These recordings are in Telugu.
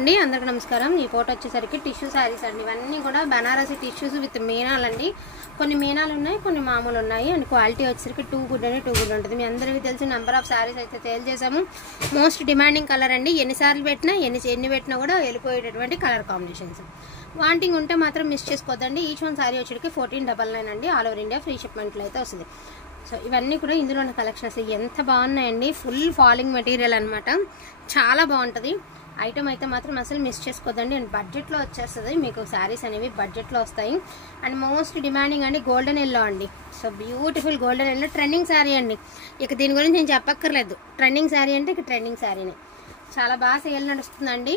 అండి అందరికీ నమస్కారం। ఈ ఫోటో వచ్చేసరికి టిష్యూ సారీస్ అండి। ఇవన్నీ కూడా బనారసి టిష్యూస్ విత్ మీనాలు అండి। కొన్ని మీనాలు ఉన్నాయి, కొన్ని మామూలు ఉన్నాయి అండ్ క్వాలిటీ వచ్చేసరికి టూ గుడ్ అని టూ గుడ్ ఉంటుంది। మీ అందరికీ తెలిసి నెంబర్ ఆఫ్ సారీస్ అయితే సేల్ చేసాము। మోస్ట్ డిమాండింగ్ కలర్ అండి। ఎన్నిసార్లు పెట్టినా ఎన్ని పెట్టినా కూడా వెళ్ళిపోయేటటువంటి కలర్ కాంబినేషన్స్। వాంటింగ్ ఉంటే మాత్రం మిస్ చేసుకోవద్దండి। ఈచ్ వన్ సారీ వచ్చేసరికి 1499 అండి। ఆల్ ఓవర్ ఇండియా ఫ్రీ షిప్మెంట్లో అయితే వస్తుంది। సో ఇవన్నీ కూడా ఇందులో ఉన్న కలెక్షన్స్ ఎంత బాగున్నాయండి। ఫుల్ ఫాలింగ్ మెటీరియల్ అనమాట, చాలా బాగుంటుంది ఐటమ్ అయితే మాత్రం అసలు మిస్ చేసుకోవద్దండి। అండ్ బడ్జెట్లో వచ్చేస్తుంది మీకు శారీస్ అనేవి బడ్జెట్లో వస్తాయి। అండ్ మోస్ట్ డిమాండింగ్ అండి గోల్డెన్ ఎల్లో అండి। So beautiful golden yellow trending sari అండి। ఇక దీని గురించి నేను చెప్పక్కర్లేదు, ట్రెండింగ్ శారీ అంటే ఇక ట్రెండింగ్ శారీని చాలా బాగా సేల్ నడుస్తుందండి।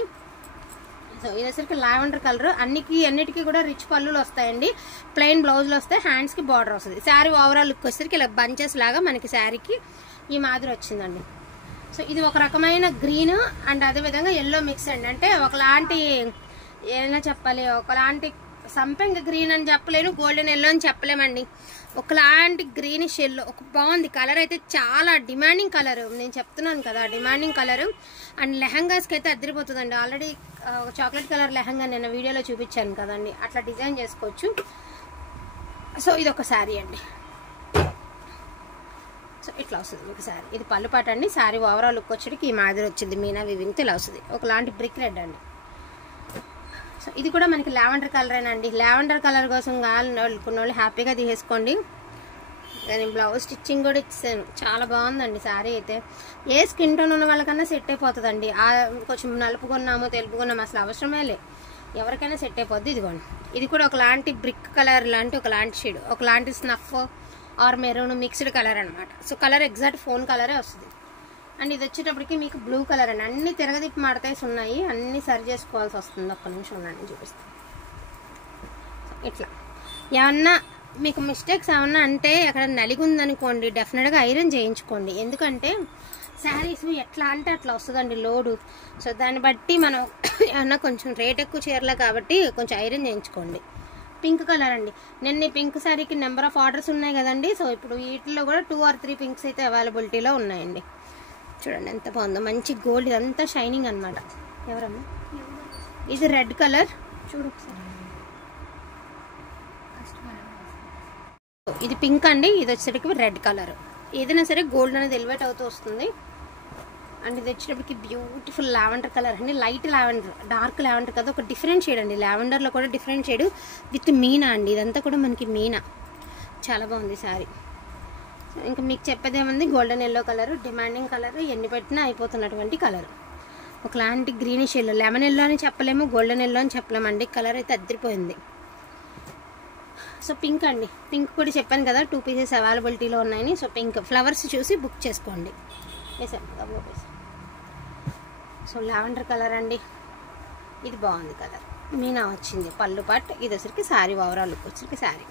సో ఇది వచ్చరికి లావెండర్ కలర్, అన్నిటికీ కూడా రిచ్ పళ్ళులు వస్తాయండి। ప్లెయిన్ బ్లౌజులు వస్తాయి, హ్యాండ్స్కి బార్డర్ వస్తుంది। శారీ ఓవరాల్ లుక్ వచ్చేసరికి ఇలా బంచెస్ లాగా మనకి శారీకి ఈ మాదిరి వచ్చిందండి। సో ఇది ఒక రకమైన గ్రీన్ అండ్ అదేవిధంగా ఎల్లో మిక్స్ అండి। అంటే ఒకలాంటి ఏదైనా చెప్పాలి, ఒకలాంటి సంపెంగ గ్రీన్ అని చెప్పలేను, గోల్డెన్ ఎల్లో అని చెప్పలేమండి, ఒకలాంటి గ్రీనిష్ ఎల్లో ఒక బాగుంది కలర్ అయితే, చాలా డిమాండింగ్ కలర్ నేను చెప్తున్నాను కదా, డిమాండింగ్ కలర్। అండ్ లెహంగాస్కి అయితే అదిరిపోతుందండి। ఆల్రెడీ చాక్లెట్ కలర్ లెహంగా నేను వీడియోలో చూపించాను కదండి, అట్లా డిజైన్ చేసుకోవచ్చు। సో ఇది ఒక శారీ అండి। సో ఇట్లా వస్తుంది మీకు శారీ, ఇది పళ్ళు పాట అండి। శారీ ఓవరాల్ లుక్ వచ్చేటికి ఈ మాదిరి వచ్చింది, మీనా వివింగ్తో ఇలా వస్తుంది, ఒకలాంటి బ్రిక్ రెడ్ అండి। సో ఇది కూడా మనకి లావెండర్ కలరేనండి। లావెండర్ కలర్ కోసం కావాలనుకున్న వాళ్ళు హ్యాపీగా తీసేసుకోండి। నేను బ్లౌజ్ స్టిచ్చింగ్ కూడా ఇచ్చాను, చాలా బాగుందండి శారీ అయితే। ఏ స్కిన్ టోన్ ఉన్న వాళ్ళకన్నా సెట్ అయిపోతుందండి। కొంచెం నలుపుకున్నాము తెలుపుకున్నాము అసలు అవసరమే లే, ఎవరికైనా సెట్ అయిపోద్ది। ఇదిగోండి ఇది కూడా ఒకలాంటి బ్రిక్ కలర్ లాంటి ఒకలాంటి షేడ్, ఒకలాంటి snuff or maroon mixed colour అనమాట। సో కలర్ ఎగ్జాక్ట్ ఫోన్ కలరే వస్తుంది। అండ్ ఇది వచ్చేటప్పటికి మీకు బ్లూ కలర్ అండి, అన్ని తిరగదిప్పి మడతేసి ఉన్నాయి, అన్ని సరి చేసుకోవాల్సి వస్తుంది। ఒక్క నిమిషం ఉన్నాను చూపిస్తాను। ఇట్లా ఏమన్నా మీకు మిస్టేక్స్ ఏమన్నా అంటే ఎక్కడ నలిగుందనుకోండి, డెఫినెట్గా ఐరన్ చేయించుకోండి, ఎందుకంటే శారీస్ ఎట్లా అంటే అట్లా వస్తుందండి లోడు। సో దాన్ని బట్టి మనం ఏమన్నా కొంచెం రేట్ ఎక్కువ చీరలే కాబట్టి కొంచెం ఐరన్ చేయించుకోండి। పింక్ కలర్ అండి, నిన్న పింక్ శారీకి నెంబర్ ఆఫ్ ఆర్డర్స్ ఉన్నాయి కదండి। సో ఇప్పుడు వీటిలో కూడా 2 or 3 పింక్స్ అయితే అవైలబిలిటీలో ఉన్నాయండి। చూడండి ఎంత బాగుందో, మంచి గోల్డ్, ఇదంతా షైనింగ్ అనమాట। ఎవరమ్మా ఇది రెడ్ కలర్ చూడు, ఇది పింక్ అండి, ఇది వచ్చేసరికి రెడ్ కలర్, ఏదైనా సరే గోల్డ్ అనేది ఎలివేట్ అవుతూ వస్తుంది। అండ్ ఇది వచ్చేటప్పటికి బ్యూటిఫుల్ లావెండర్ కలర్ అండి, లైట్ లావెండర్, డార్క్ లావెండర్ కదా, ఒక డిఫరెంట్ షేడ్ అండి, లావెండర్లో కూడా డిఫరెంట్ షేడ్ విత్ మీనా అండి, ఇదంతా కూడా మనకి మీనా, చాలా బాగుంది శారీ। ఇంకా మీకు చెప్పేదేముంది, golden yellow colour demanding colour, ఎన్ని పెట్టినా అయిపోతున్నటువంటి కలర్, ఒకలాంటి గ్రీనిష్ ఎల్లో, లెమన్ ఎల్లో అని చెప్పలేము, గోల్డెన్ ఎల్లో అని చెప్పలేమండి, కలర్ అయితే అద్దరిపోయింది। సో పింక్ అండి, పింక్ కూడా చెప్పాను కదా 2 పీసెస్ అవైలబిలిటీలో ఉన్నాయని। సో పింక్ ఫ్లవర్స్ చూసి బుక్ చేసుకోండి, వేసాను కదా వేసాను। సో లావెండర్ కలర్ అండి, ఇది బాగుంది కలర్, మీనా వచ్చింది పళ్ళు పాట్, ఇది వచ్చరికి శారీ ఓవరాల్ లుక్ వచ్చరికి శారీ।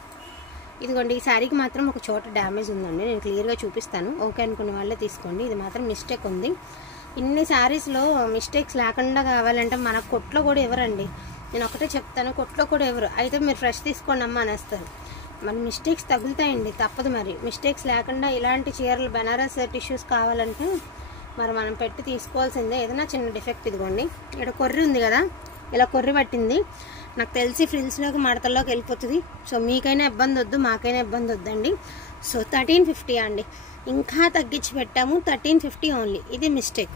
ఇదిగోండి ఈ శారీకి మాత్రం ఒక చోట డ్యామేజ్ ఉందండి, నేను క్లియర్గా చూపిస్తాను, ఓకే అనుకునే వాళ్ళే తీసుకోండి, ఇది మాత్రం మిస్టేక్ ఉంది। ఇన్ని శారీస్లో మిస్టేక్స్ లేకుండా కావాలంటే మన కొట్లో కూడా ఎవరండి, నేను ఒకటే చెప్తాను, కొట్లో కూడా ఎవరు అయితే మీరు ఫ్రెష్ తీసుకోండి అమ్మ అనేస్తారు, మన మిస్టేక్స్ తగులుతాయండి, తప్పదు మరి, మిస్టేక్స్ లేకుండా ఇలాంటి చీరలు బనారస్ టిష్యూస్ కావాలంటే మరి మనం పెట్టి తీసుకోవాల్సిందే, ఏదైనా చిన్న డిఫెక్ట్। ఇదిగోండి ఇక్కడ కొర్రి ఉంది కదా, ఇలా కొర్రి పట్టింది, నాకు తెలిసి ఫ్రిల్స్లోకి మడతల్లోకి వెళ్ళిపోతుంది। సో మీకైనా ఇబ్బంది వద్దు, మాకైనా ఇబ్బంది వద్దండి। సో 1350 అండి, ఇంకా తగ్గించి పెట్టాము, 1350 ఓన్లీ, ఇది మిస్టేక్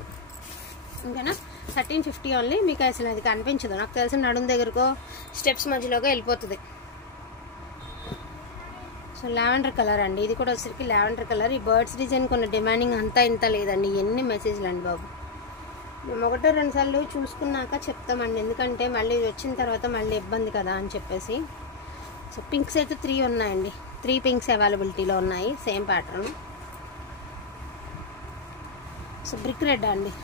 ఇంకేనా, 1350 ఓన్లీ, మీకు అసలు అది కనిపించదు, నాకు తెలిసిన నడుము దగ్గరకో స్టెప్స్ మధ్యలోకి వెళ్ళిపోతుంది। సో లావెండర్ కలర్ అండి, ఇది కూడా వచ్చరికి లావెండర్ కలర్, ఈ బర్డ్స్ డిజైన్ కొన్ని డిమాండింగ్ అంతా ఇంత లేదండి, ఎన్ని మెసేజ్లు అండి బాబు, మేము 1-2 సార్లు చూసుకున్నాక చెప్తామండి, ఎందుకంటే మళ్ళీ వచ్చిన తర్వాత మళ్ళీ ఇబ్బంది కదా అని చెప్పేసి। సో పింక్స్ అయితే 3 ఉన్నాయండి, 3 పింక్స్ అవైలబిలిటీలో ఉన్నాయి, same pattern. So brick red అండి,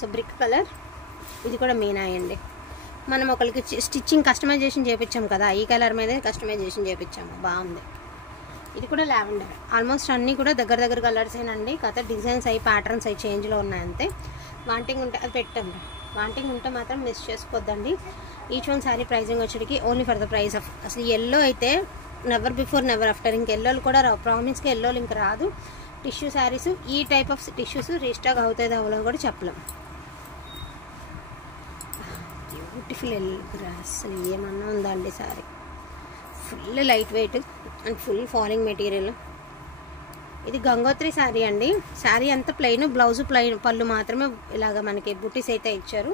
సో బ్రిక్ కలర్, ఇది కూడా మీనా అండి, మనం ఒకరికి స్టిచ్చింగ్ కస్టమైజేషన్ చేయించాం కదా, ఈ కలర్ మీదే కస్టమైజేషన్ చేయించాము, బాగుంది। ఇది కూడా లావెండర్, ఆల్మోస్ట్ అన్నీ కూడా దగ్గర కలర్స్ ఏనండి, కాకపోతే డిజైన్స్ అయ్యి ప్యాటర్న్స్ అయ్యి చేంజ్లో ఉన్నాయంతే। వాంటింగ్ ఉంటే అది పెట్టండి, వాంటింగ్ ఉంటే మాత్రం మిస్ చేసుకోవద్దండి। ఈచ్ వన్ శారీ ప్రైజింగ్ వచ్చేటికి only for the price of, అసలు ఎల్లో అయితే నెవర్ బిఫోర్ నెవర్ ఆఫ్టర్, ఇంక ఎల్లోలు కూడా రావు, ప్రామిస్గా ఎల్లోలు ఇంక రాదు। టిష్యూ శారీస్ ఈ టైప్ ఆఫ్ టిష్యూస్ రీస్టాక్ అవుతాయి అవ్వలో కూడా చెప్పలేం। బ్యూటిఫుల్ ఎల్లో గ్రాస్, ఏమన్నా ఉందా అండి sorry. Full light weight and full falling material. ఇది గంగోత్రి శారీ అండి. శారీ అంతా ప్లెయిన్, బ్లౌజ్ ప్లెయిన్, పళ్ళు మాత్రమే ఇలాగ మనకి బుటీస్ అయితే ఇచ్చారు.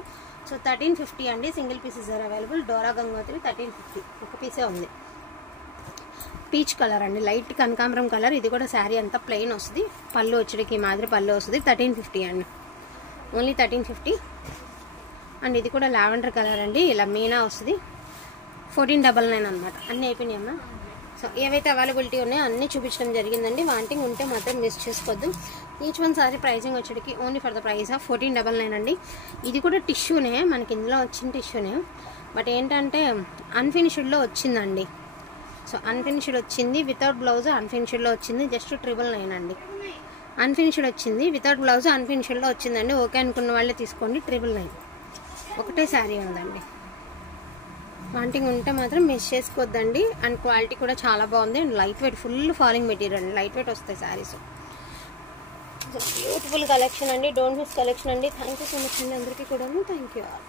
సో 1350 అండి. Single pieces are available. డోరా గంగోత్రి 1350, ఒక పీసే ఉంది. పీచ్ కలర్ అండి, లైట్ కనకాంబరం కలర్. ఇది కూడా శారీ అంతా ప్లెయిన్ వస్తుంది, పళ్ళు వచ్చేటికి మాదిరి పళ్ళు వస్తుంది. 1350 అండి, ఓన్లీ 1350. అండ్ ఇది కూడా లావెండర్ కలర్ అండి, ఇలా మీనా వస్తుంది. 1499 అనమాట. అన్నీ అయిపోయినాయమ్మా. సో ఏవైతే అవైలబిలిటీ ఉన్నాయో అన్నీ చూపించడం జరిగిందండి. వాంటింగ్ ఉంటే మాత్రం మిస్ చేసుకోవద్దు. ఈచ్ వన్ సారీ ప్రైజింగ్ వచ్చేటికి only for the price of 1499 అండి. ఇది కూడా టిష్యూనే, మనకి ఇందులో వచ్చిన టిష్యూనే, బట్ ఏంటంటే అన్ఫినిష్డ్లో వచ్చిందండి. సో అన్ఫినిష్డ్ వచ్చింది, వితౌట్ బ్లౌజ్ అన్ఫినిష్డ్లో వచ్చింది. జస్ట్ 999 అండి. అన్ఫినిష్డ్ వచ్చింది, వితౌట్ బ్లౌజ్ అన్ఫినిష్డ్లో వచ్చిందండి. ఓకే అనుకున్న వాళ్ళే తీసుకోండి. 999 ఒకటే శారీ ఉందండి. వాంటింగ్ ఉంటే మాత్రం మిస్ చేసుకోవద్దండి. అండ్ క్వాలిటీ కూడా చాలా బాగుంది. And light weight, full falling material అండి, లైట్ వెయిట్ వస్తాయి శారీస్. బ్యూటిఫుల్ కలెక్షన్ అండి, డోంట్ మిస్ కలెక్షన్ అండి. థ్యాంక్ యూ సో మచ్ అండి అందరికీ కూడా. Thank you all.